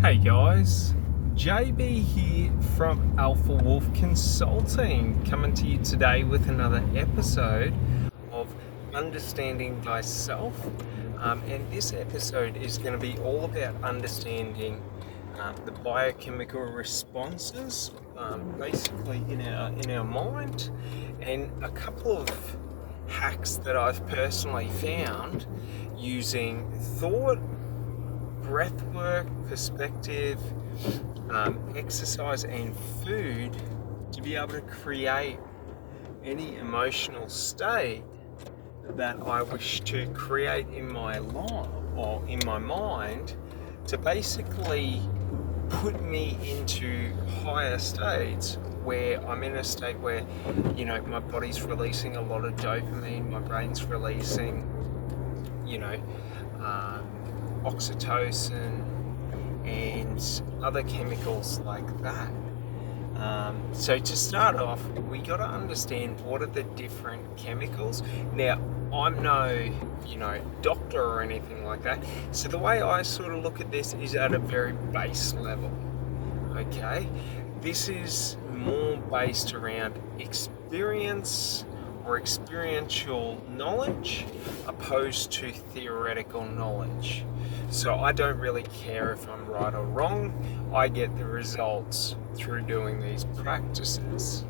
Hey guys, JB here from Alpha Wolf Consulting, coming to you today with another episode of Understanding Thyself. And this episode is going to be all about understanding the biochemical responses, basically in our mind, and a couple of hacks that I've personally found using thought, breathwork, perspective, exercise, and food to be able to create any emotional state that I wish to create in my life or in my mind to basically put me into higher states where I'm in a state where, my body's releasing a lot of dopamine, my brain's releasing, you know, um, oxytocin and other chemicals like that. So to start off, we got to understand what are the different chemicals. Now, I'm no, doctor or anything like that. So the way I sort of look at this is at a very base level. Okay, this is more based around experience or experiential knowledge opposed to theoretical knowledge. So I don't really care if I'm right or wrong. I get the results through doing these practices.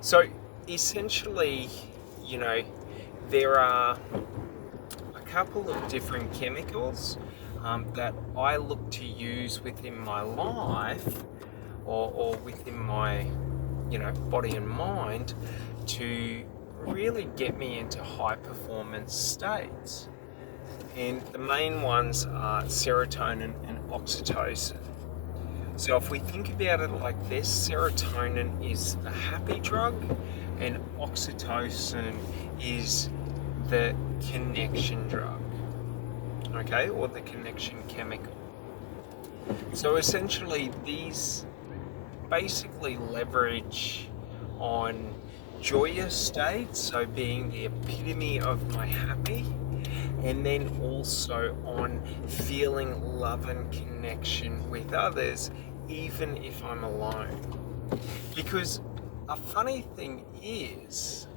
So essentially, you know, there are a couple of different chemicals that I look to use within my life or within my, body and mind to really get me into high performance states. And the main ones are serotonin and oxytocin. So if we think about it like this, serotonin is the happy drug and oxytocin is the connection drug, okay, or the connection chemical. So essentially these basically leverage on joyous states, so being the epitome of my happy, and then also on feeling love and connection with others, even if I'm alone. Because a funny thing is,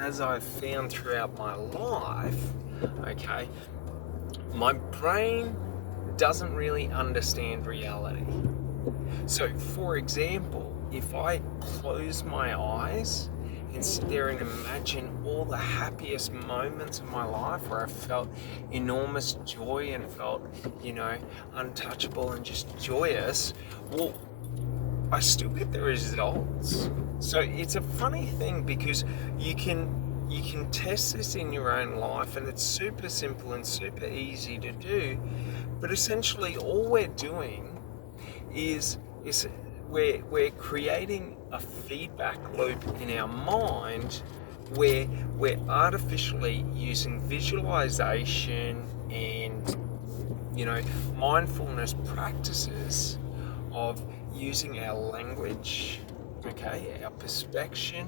as I've found throughout my life, okay, my brain doesn't really understand reality. So, for example, if I close my eyes and sit there and imagine all the happiest moments of my life where I felt enormous joy and felt, untouchable and just joyous, well, I still get the results. So it's a funny thing because you can test this in your own life, and it's super simple and super easy to do. But essentially, all we're doing is we're creating a feedback loop in our mind where we're artificially using visualization and mindfulness practices of using our language, okay, our perspection,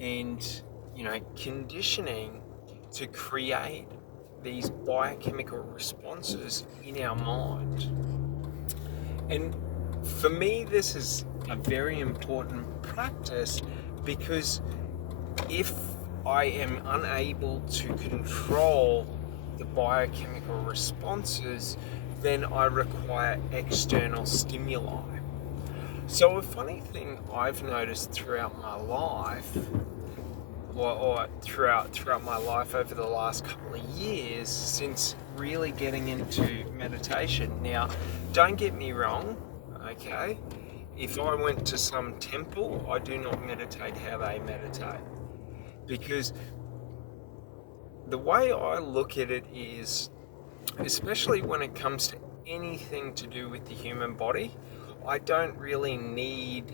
and conditioning to create these biochemical responses in our mind. And for me, this is a very important practice because if I am unable to control the biochemical responses, then I require external stimuli. So a funny thing I've noticed throughout my life, or throughout my life over the last couple of years since really getting into meditation. Now, don't get me wrong, okay? If I went to some temple, I do not meditate how they meditate. Because the way I look at it is, especially when it comes to anything to do with the human body, I don't really need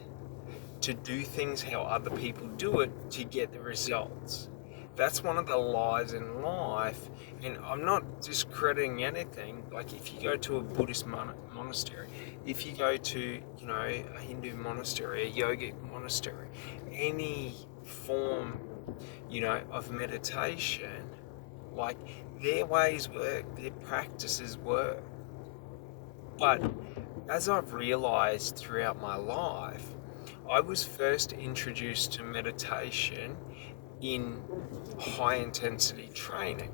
to do things how other people do it to get the results. That's one of the lies in life, and I'm not discrediting anything. Like if you go to a Buddhist monastery, if you go to a Hindu monastery, a yogic monastery, any form of meditation, like their ways work, their practices work. But as I've realized throughout my life, I was first introduced to meditation in high intensity training.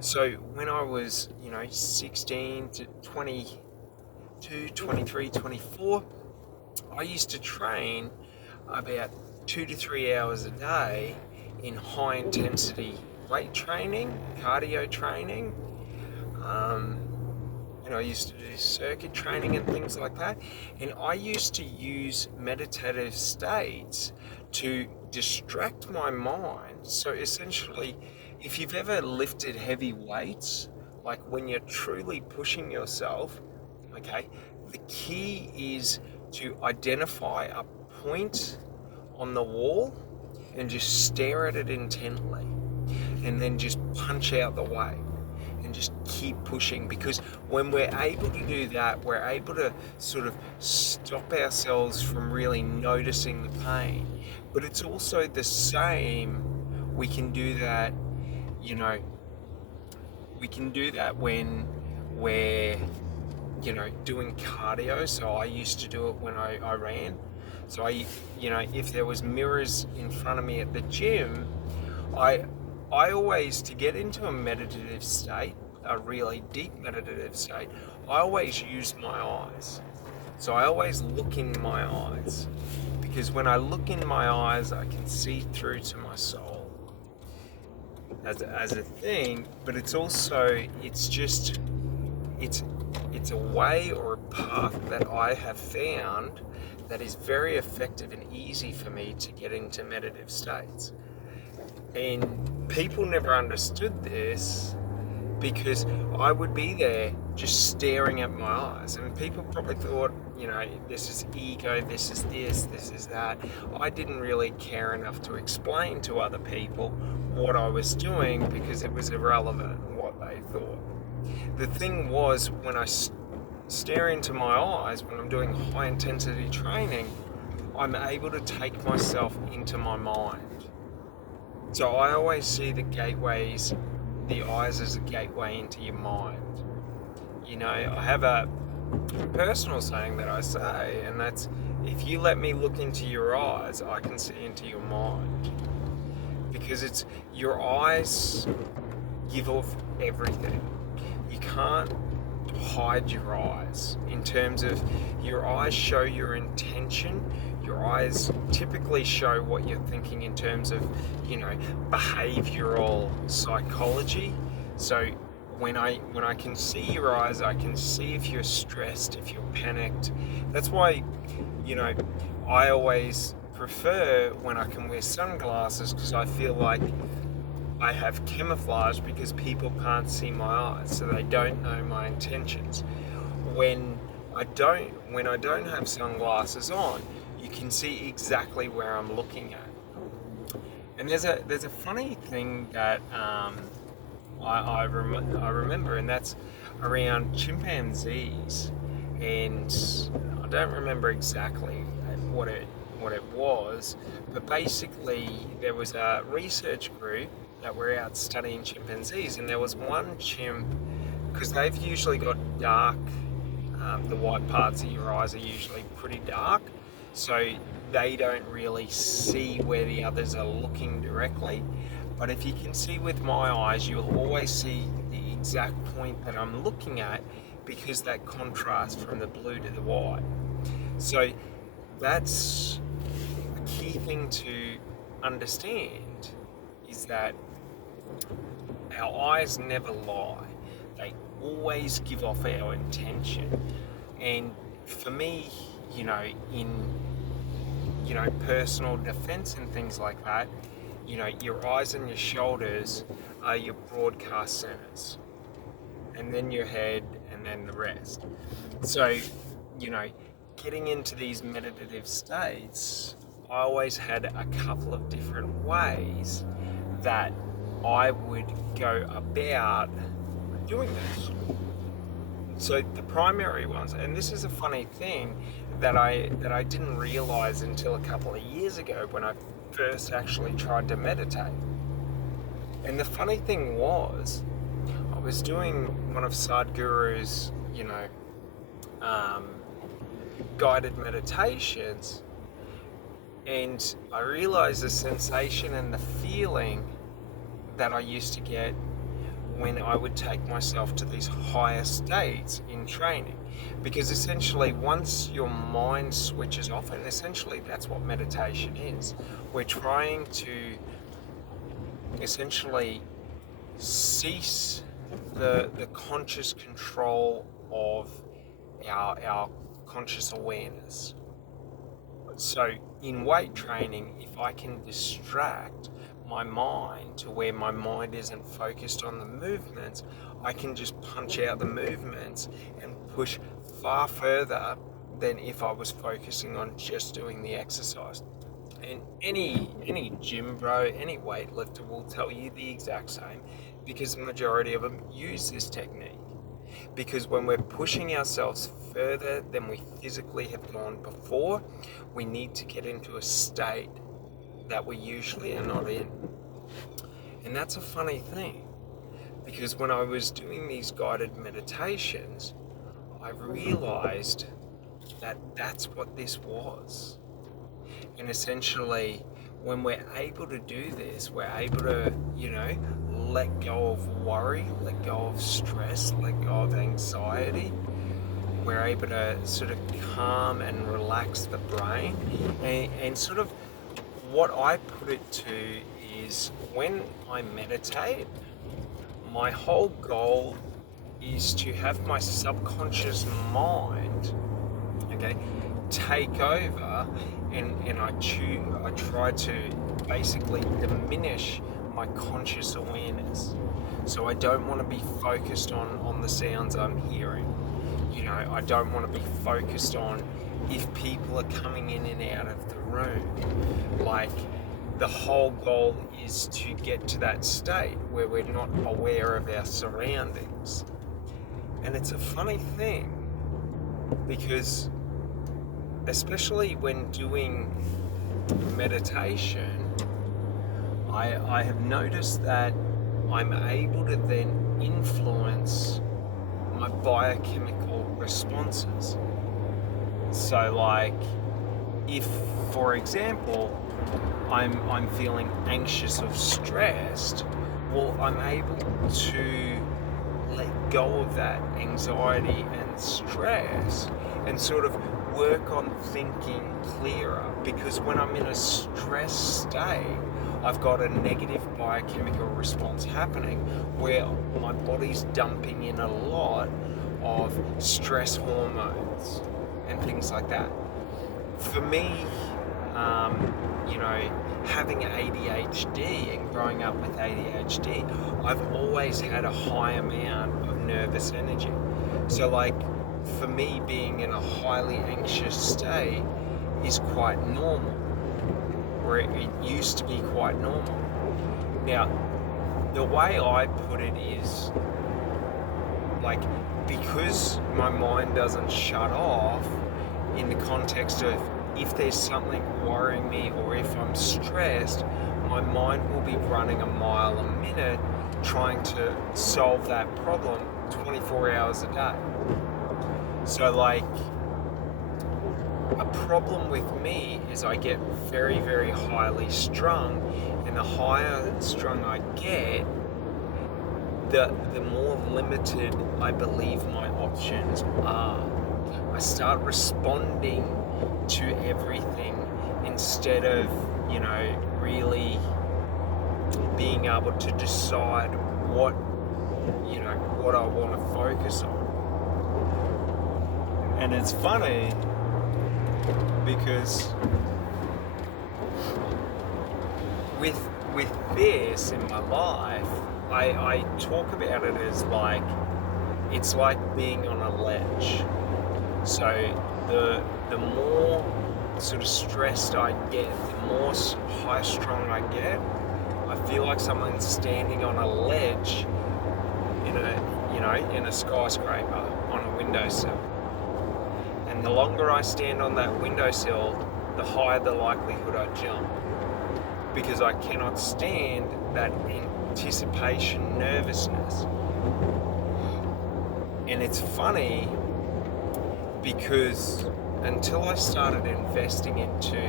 So when I was, 16 to 22, 23, 24, I used to train about 2 to 3 hours a day in high intensity weight training, cardio training. Um, I used to do circuit training and things like that. And I used to use meditative states to distract my mind. So essentially, if you've ever lifted heavy weights, like when you're truly pushing yourself, okay, the key is to identify a point on the wall and just stare at it intently and then just punch out the weight and just keep pushing, because when we're able to do that, we're able to sort of stop ourselves from really noticing the pain. But it's also the same, we can do that, we can do that when we're, doing cardio. So I used to do it when I ran. So if there was mirrors in front of me at the gym, I always, to get into a meditative state, a really deep meditative state, I always use my eyes. So I always look in my eyes, because when I look in my eyes, I can see through to my soul as a thing. But it's also, it's a way or a path that I have found that is very effective and easy for me to get into meditative states. And people never understood this, because I would be there just staring at my eyes, and people probably thought, this is ego, this is that. I didn't really care enough to explain to other people what I was doing, because it was irrelevant what they thought. The thing was, when I stare into my eyes, when I'm doing high intensity training, I'm able to take myself into my mind. So I always see the eyes as a gateway into your mind. I have a personal saying that I say, and that's, if you let me look into your eyes, I can see into your mind. Because it's, your eyes give off everything. You can't hide your eyes. In terms of, your eyes show your intention. Your eyes typically show what you're thinking in terms of, behavioral psychology. So when I can see your eyes, I can see if you're stressed, if you're panicked. That's why, I always prefer when I can wear sunglasses, because I feel like I have camouflage, because people can't see my eyes, so they don't know my intentions. When I don't have sunglasses on, you can see exactly where I'm looking at. And there's a funny thing that I remember, and that's around chimpanzees. And I don't remember exactly what it was, but basically there was a research group that were out studying chimpanzees, and there was one chimp, because they've usually got dark, the white parts of your eyes are usually pretty dark, so they don't really see where the others are looking directly. But if you can see with my eyes, you'll always see the exact point that I'm looking at, because that contrast from the blue to the white. So that's the key thing to understand, is that our eyes never lie. They always give off our intention. And for me, in personal defense and things like that, your eyes and your shoulders are your broadcast centers, and then your head, and then the rest. So, getting into these meditative states, I always had a couple of different ways that I would go about doing this. So the primary ones, and this is a funny thing that I didn't realize until a couple of years ago, when I first actually tried to meditate. And the funny thing was, I was doing one of Sadhguru's, um, guided meditations, and I realized the sensation and the feeling that I used to get when I would take myself to these higher states in training. Because essentially, once your mind switches off, and essentially that's what meditation is, we're trying to essentially cease the conscious control of our conscious awareness. So in weight training, if I can distract my mind to where my mind isn't focused on the movements, I can just punch out the movements and push far further than if I was focusing on just doing the exercise. And any gym bro, any weightlifter will tell you the exact same, because the majority of them use this technique. Because when we're pushing ourselves further than we physically have gone before, we need to get into a state that we usually are not in. And that's a funny thing, because when I was doing these guided meditations, I realized that that's what this was. And essentially, when we're able to do this, we're able to, let go of worry, let go of stress, let go of anxiety. We're able to sort of calm and relax the brain. And sort of what I put it to is, when I meditate, my whole goal is to have my subconscious mind, okay, take over, and I try to basically diminish my conscious awareness. So I don't want to be focused on the sounds I'm hearing. I don't want to be focused on if people are coming in and out of the room. Like, the whole goal is to get to that state where we're not aware of our surroundings. And it's a funny thing, because especially when doing meditation, I have noticed that I'm able to then influence my biochemical responses. So like, if, for example, I'm feeling anxious or stressed, well, I'm able to let go of that anxiety and stress and sort of work on thinking clearer. Because when I'm in a stressed state, I've got a negative biochemical response happening where my body's dumping in a lot of stress hormones and things like that. For me, having ADHD and growing up with ADHD, I've always had a high amount of nervous energy. So like, for me, being in a highly anxious state is quite normal, or it used to be quite normal. Now, the way I put it is, like, because my mind doesn't shut off in the context of, if there's something worrying me or if I'm stressed, my mind will be running a mile a minute trying to solve that problem 24 hours a day. So like, a problem with me is I get very, very highly strung, and the higher strung I get, the more limited I believe my options are. I start responding to everything instead of, really being able to decide what I want to focus on. And it's funny because with this in my life, I talk about it as like, it's like being on a ledge. So the more sort of stressed I get, the more high strung I get, I feel like someone's standing on a ledge in a skyscraper on a windowsill. And the longer I stand on that windowsill, the higher the likelihood I jump, because I cannot stand that anticipation nervousness. And it's funny because until I started investing into,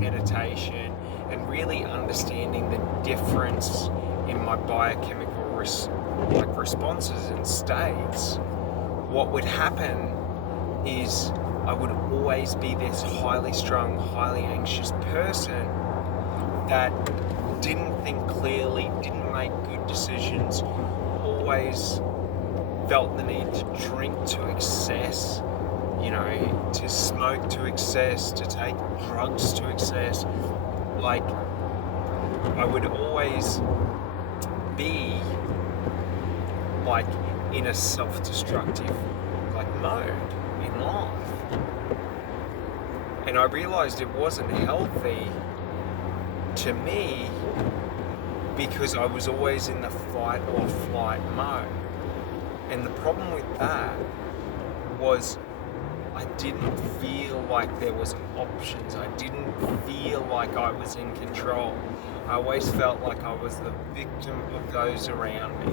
meditation and really understanding the difference in my biochemical responses and states, what would happen is I would always be this highly strung, highly anxious person that didn't think clearly, didn't make good decisions, always felt the need to drink to excess, to smoke to excess, to take drugs to excess. Like, I would always be like in a self-destructive mode in life. And I realized it wasn't healthy to me because I was always in the fight or flight mode. And the problem with that was I didn't feel like there was options. I didn't feel like I was in control. I always felt like I was the victim of those around me.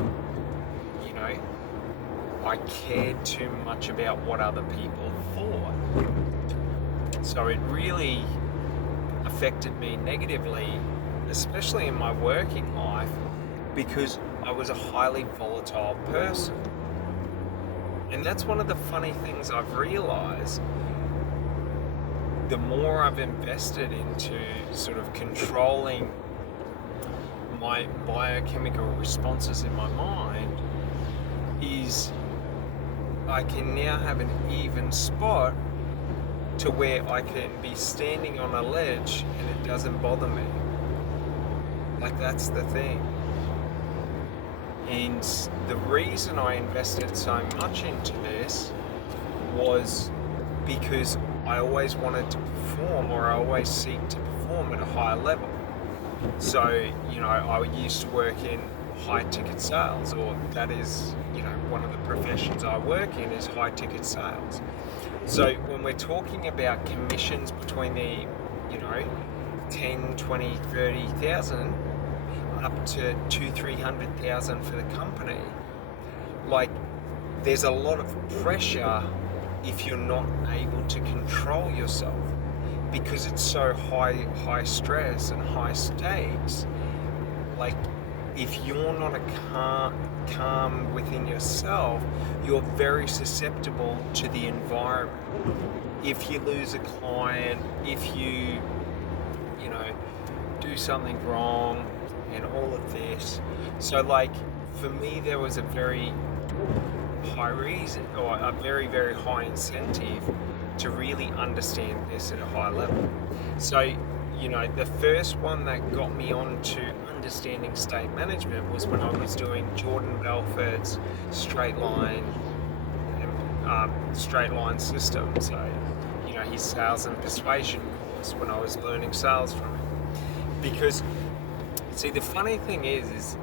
I cared too much about what other people thought. So it really affected me negatively, especially in my working life, because I was a highly volatile person. And that's one of the funny things I've realized. The more I've invested into sort of controlling my biochemical responses in my mind, is I can now have an even spot to where I can be standing on a ledge and it doesn't bother me. That's the thing. And the reason I invested so much into this was because I always wanted to perform, or I always seek to perform at a higher level. So, I used to work in high ticket sales, or that is, one of the professions I work in is high ticket sales. So when we're talking about commissions between the, 10, 20, 30,000 up to 200,000-300,000 for the company, there's a lot of pressure if you're not able to control yourself, because it's so high stress and high stakes. If you're not calm within yourself, you're very susceptible to the environment. If you lose a client, if you do something wrong, and all of this. So for me, there was a very high reason, or a very, very high incentive to really understand this at a high level. So, the first one that got me on to understanding state management was when I was doing Jordan Belfort's straight line system. So, his sales and persuasion course, when I was learning sales from him. Because, see, the funny thing is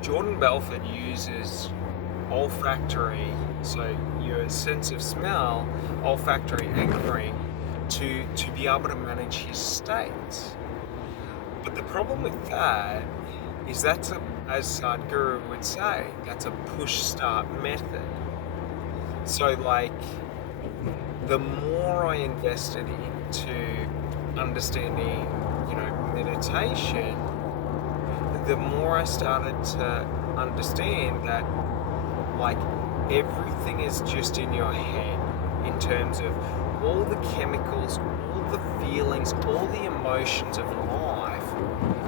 Jordan Belfort uses olfactory, so your sense of smell, olfactory anchoring, to be able to manage his states. But the problem with that is as Sadhguru would say, that's a push-start method. So the more I invested into understanding, meditation, the more I started to understand that everything is just in your head, in terms of all the chemicals, all the feelings, all the emotions of life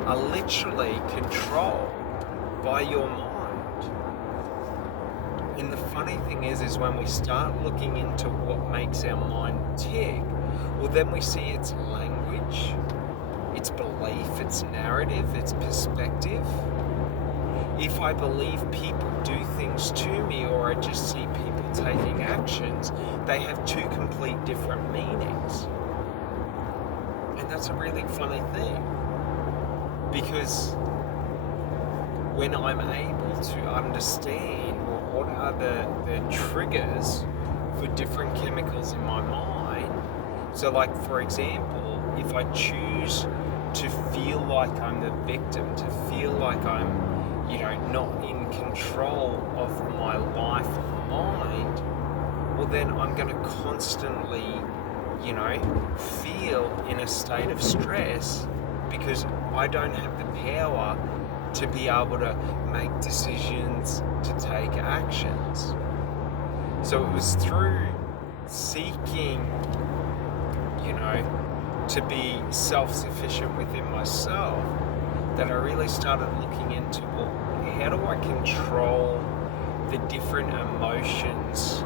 are literally controlled by your mind. And the funny thing is when we start looking into what makes our mind tick, well, then we see its language, its belief, its narrative, its perspective. If I believe people do things to me, or I just see people taking actions, they have two complete different meanings. And that's a really funny thing, because when I'm able to understand what are the triggers for different chemicals in my mind, so for example, if I choose to feel like I'm the victim, to feel like I'm not in control of my life or mind, well then I'm going to constantly, feel in a state of stress because I don't have the power to be able to make decisions, to take actions. So it was through seeking, to be self-sufficient within myself that I really started looking into, well, how do I control the different emotions,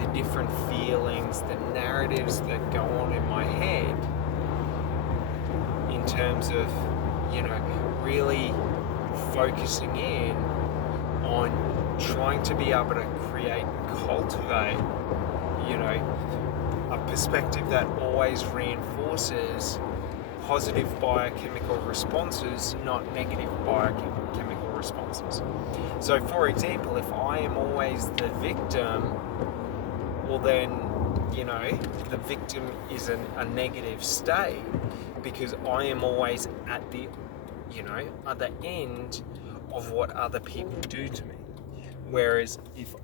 the different feelings, the narratives that go on in my head in terms of, really focusing in on trying to be able to create, cultivate, a perspective that always reinforces positive biochemical responses, not negative biochemical responses. So, for example, if I am always the victim, well then, the victim is a negative state because I am always at the, other end of what other people do to me. Whereas if